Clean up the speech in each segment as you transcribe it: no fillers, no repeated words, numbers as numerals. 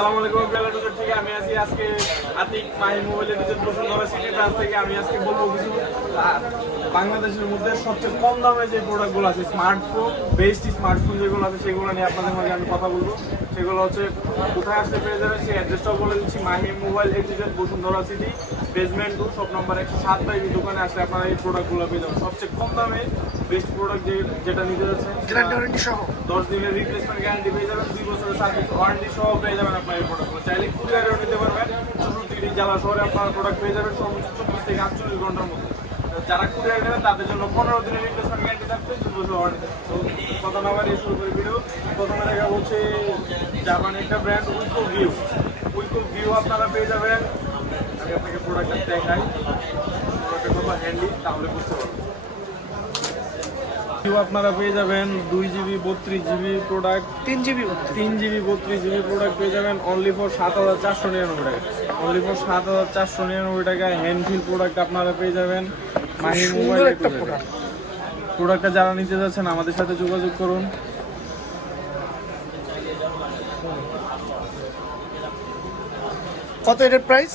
আসসালামু আলাইকুম বেলাডুজের থেকে আমি আছি আজকে আতিক মাহি মোবাইলের বসুন্ধরা সিটি ব্রাঞ্চ থেকে আমি আজকে বলবো কিছু বাংলাদেশের মধ্যে সবচেয়ে কম দামে যে প্রোডাক্টগুলো আছে স্মার্টফোন বেস্ট স্মার্টফোন যেগুলো আছে সেগুলো নিয়ে আপনাদের মাঝে আমি কথা বলবো। সেগুলো হচ্ছে কোথায় আসতে পেয়ে যাবেন সেই অ্যাড্রেসটাও বলে দিচ্ছি। Mahi mobile A to Z Bashundhara city basement 2 shop number 107 বাই দোকানে আসলে আপনারা এই প্রোডাক্টগুলো পেয়ে যাবেন সবচেয়ে কম দামে বেস্ট প্রোডাক্ট যেটা নিতে যাচ্ছেন 10 দিনের রিপ্লেসমেন্ট গ্যারান্টি পেয়ে যাবেন, 2 বছরের সার্ভিস ওয়ারেন্টি সহ পেয়ে যাবেন আপনার এই প্রোডাক্টগুলো। চাইলে কুরিয়ারেও নিতে পারবেন, 64 জেলা শহরে আপনার প্রোডাক্ট পেয়ে যাবেন সর্বোচ্চ 24 থেকে 48 ঘন্টার মধ্যে। যারা কুরিয়ার নেবেন তাদের জন্য 15 দিনের রিপ্লেসমেন্ট গ্যারান্টি থাকছে, 2 বছর ওয়ারেন্টি থাকছে। কথা না বাড়িয়ে শুরু করে ভিডিও। প্রথমে দেখা হচ্ছে জাপানি একটা ব্র্যান্ড উইকো ভিউ আপনারা পেয়ে যাবেন। আমি আপনাকে প্রোডাক্টটা দেখাই, প্রোডাক্টের কথা হ্যান্ডি তাহলে বুঝতে পারবেন। আপনারা পেয়ে যাবেন 2GB 32GB product, 3GB 32GB product পেয়ে যাবেন অনলি ফর 7499 টাকা। অনলি ফর 7499 টাকায় হ্যান্ডফিল প্রোডাক্ট আপনারা পেয়ে যাবেন মাহি মোবাইল। প্রোডাক্টটা যারা নিতে যাচ্ছেন আমাদের সাথে যোগাযোগ করুন। কত এর প্রাইস?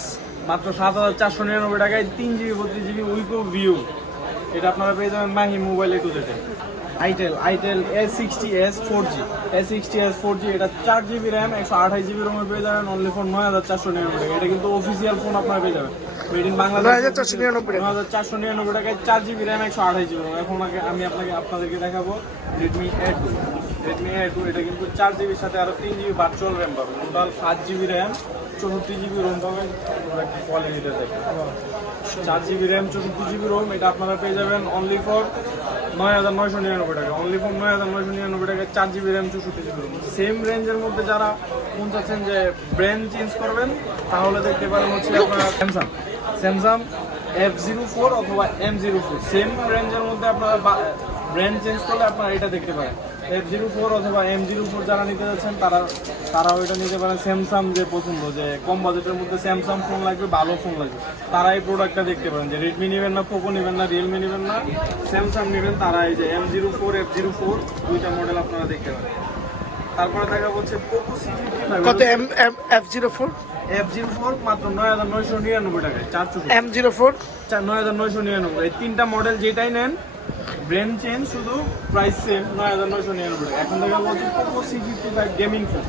মাত্র 7499 টাকায় 3GB 32GB উইকো ভিউ, এটা আপনারা পেয়ে যাবেন Mahi mobile A to Z. Itel A60s 4G এটা 4GB র্যাম 128GB রোমে পেয়ে যাবেন অনলি ফর 9499 টাকা। এটা কিন্তু অফিসিয়াল ফোন আপনারা পেয়ে যাবেন মেড ইন বাংলাদেশ 9499 টাকায় 4GB র্যাম 128GB রোম। এখন আমি আপনাদেরকে দেখাবো Redmi A2। এটা কিন্তু 4GB সাথে আরো 3GB ভার্চুয়াল র্যাম পাবেন, total 7GB RAM 64GB ROM পাবেন। কোয়ালিটিটা দেখেন, 4GB র্যাম 64GB রোম, এটা আপনারা পেয়ে যাবেন অনলি ফর 9999 টাকা। অনলি ফর 9999 টাকায় 4GB RAM 64GB Rome. Same রেঞ্জের মধ্যে যারা মন চাচ্ছেন যে ব্র্যান্ড চেঞ্জ করবেন তাহলে দেখতে পারেন হচ্ছে আপনারা স্যামসাং F04 অথবা M04। সেম রেঞ্জের মধ্যে আপনারা ব্র্যান্ড চেঞ্জ করলে আপনারা এটা দেখতে পারেন F04 অথবা M04। যারা নিতে যাচ্ছেন তারাও এটা নিতে পারেন। স্যামসাং যে পছন্দ, যে কম বাজেটের মধ্যে স্যামসাং ফোন লাগবে, ভালো ফোন লাগবে, তারা এই প্রোডাক্টটা দেখতে পারেন। যে রেডমি নেবেন না, পোকো নেবেন না, রিয়েলমি নেবেন না, স্যামসাং নেবেন, তারা এই যে M04 F04 দুইটা মডেল আপনারা দেখতে পারেন। তারপরে দেখা হচ্ছে পোকো C55। কত F04 মাত্র 9999 টাকায় 4GB। M04 9999। এই তিনটা মডেল যেটাই নেন ব্র্যান্ড চেঞ্জ, শুধু প্রাইস সেম 9999 টাকা। এখন দেখা বলছে Poco C55 gaming phone,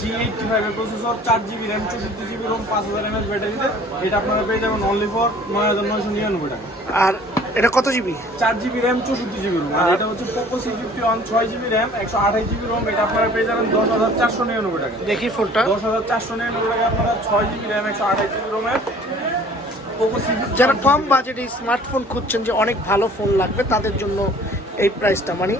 G85 এর processor, 4GB RAM 64GB Rome, 5000 mAh ব্যাটারিতে, এটা আপনারা পেয়ে যাবেন অনলি ফর 9999 টাকা। আর এটা কত GB? 4GB RAM 64GB Rome. আর এটা হচ্ছে Poco C51 6GB RAM 128GB ROM, এটা আপনারা পেয়ে যাবেন 10499 টাকা। দেখি ফোনটা 10499 টাকা আপনারা 6GB র্যাম 128GB রোমের পোকো C55। যারা কম বাজেটে স্মার্টফোন খুঁজছেন, যে অনেক ভালো ফোন লাগবে, তাদের জন্য এই প্রাইসটা মানে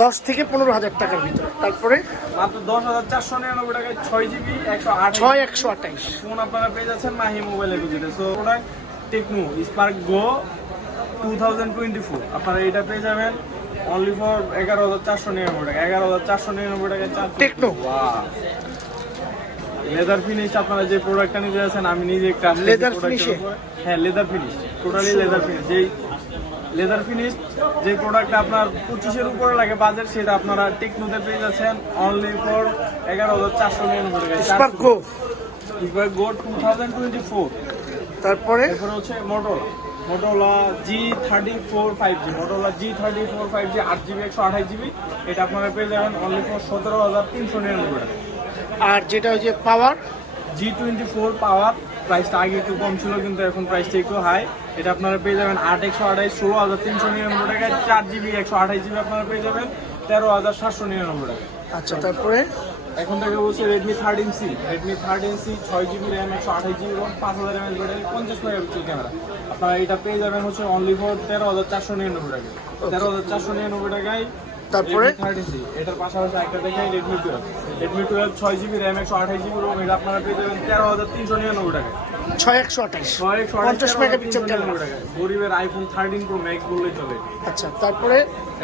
10 থেকে 15,000 টাকার ভিতরে। তারপরে মাত্র 10499 টাকায় 6GB 128 ফোন আপনারা পেয়ে যাচ্ছেন মাহি মোবাইলের ভিতরে। সো প্রোডাক্ট টেকনো স্পার্ক গো 2024 আপনারা এটা পেয়ে যাবেন অনলি ফর 11,499 টাকা। 11,499 টাকায় টেকনো লেদার ফিনিশ। আপনারা যে প্রোডাক্টটা নিতে যাচ্ছেন, আমি নিজে একটা লেদার ফিনিশ, হ্যাঁ leather finish, totally leather finish. যেই লেদার ফিনিশ যে প্রোডাক্টটা আপনার 25-এর উপরে লাগে বাজেট, সেটা আপনারা টেকনোতে পেয়ে যাচ্ছেন অনলি ফর 11,499 টাকা। স্পার্ক গো 2024। তারপরে হচ্ছে Motorola G34 5G, Motorola G34 5G 8GB 128GB, এটা আপনারা পেয়ে যাবেন অনলি ফর 17,399 টাকা। আর যেটা ওই যে পাওয়ার G24 পাওয়ার, প্রাইসটা আগে একটু কম ছিল কিন্তু এখন প্রাইসটা একটু হাই। এটা আপনারা পেয়ে যাবেন 8/128 16,399 টাকায়। 4GB 128GB আপনারা পেয়ে যাবেন 13,799 টাকা। আচ্ছা, তারপরে এখন থেকে বলছে Redmi 13C 6GB RAM 128GB ROM, 5000 mAh battery, 50 megapixel camera. আপনারা এটা পেয়ে যাবেন হচ্ছে অনলি ফর 13,499 টাকা। 13,499 টাকায় তারপরে 13C। এটার পাশাপাশি একটা দেখাই Redmi 12 6GB RAM 128GB ROM, এটা আপনারা পেয়ে যাবেন 13,399 টাকা। 6128 50 মেগাপিক্সেল ক্যামেরা। গরিবের আইফোন 13 Pro Max বললেই চলে। আচ্ছা, তারপরে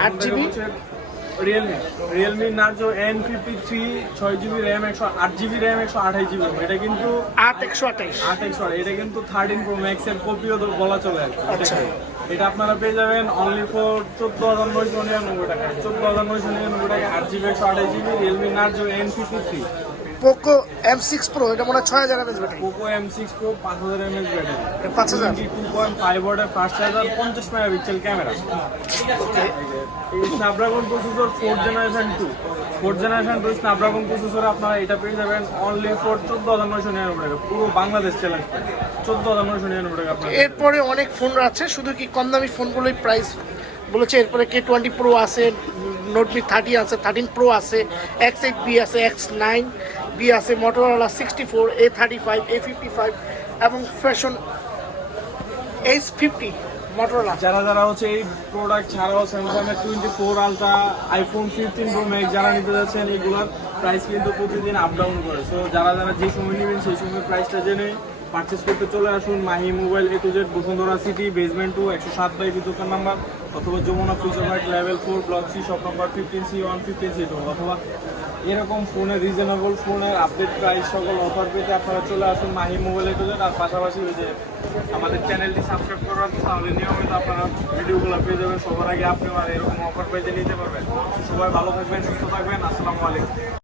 8GB realme Narzo N53 6GB RAM 8GB RAM 128GB ROM, এটা কিন্তু 8128 এটা কিন্তু 13 Pro Max এর কপিও তো বলা চলে আর কি। আচ্ছা, এটা আপনারা পেয়ে যাবেন অনলি ফর 14,999 টাকায়। 14,999 টাকায় 8GB 128GB Realme Narzo N53 Poco M6 Pro, এটা মনে হয় 6000 mAh battery. Poco M6 Pro 5000 mAh battery, 5000। 22.5 ওয়াটের ফাস্ট চার্জার, 50 মেগাপিক্সেল ক্যামেরা। ওকে, এই Snapdragon processor 4th generation 2 Snapdragon processor আপনারা এটা পেয়ে যাবেন অনলি ফর 14999 টাকা, পুরো বাংলাদেশ চ্যালেঞ্জ 14999 টাকা আপনারা। এরপরে অনেক ফোন আছে, শুধু কি কম দামি ফোনগুলোই প্রাইস বলেছে। এরপরে K20 Pro আছে, নোট বি 30 আছে, 13 Pro আছে, X8B আছে, X9B আছে, Motorola 64, A35, A55 এবং ফ্যাশন H50 Motorola। যারা যারা হচ্ছে এই প্রোডাক্ট ছাড়াও স্যামসাং এর 24 আলট্রা, আইফোন 15 প্রো ম্যাক্স যারা নিতে যাচ্ছেন, এগুলোর প্রাইস কিন্তু প্রতিদিন আপ ডাউন করে। সো যারা যারা যে সময় নেবেন সেই সময় প্রাইসটা জেনে পারচেস করতে চলে আসুন Mahi mobile A to Z, Bashundhara city, basement 2, 107 দোকান নাম্বার, অথবা Jamuna future level 4 block C, shop number 15C1 15C2, অথবা এরকম ফোনের রিজনেবল ফোনের আপডেট প্রাইস সকল অফার পেতে আপনারা চলে আসুন Mahi mobile A to Z। আর পাশাপাশি ওই যে আমাদের চ্যানেলটি সাবস্ক্রাইব করার, তাহলে নিয়মিত আপনারা ভিডিওগুলো পেয়ে যাবেন সবার আগে, আপনি আর এরকম অফার পেতে নিতে পারবেন। সবাই ভালো থাকবেন, সুস্থ থাকবেন, আসসালামু আলাইকুম।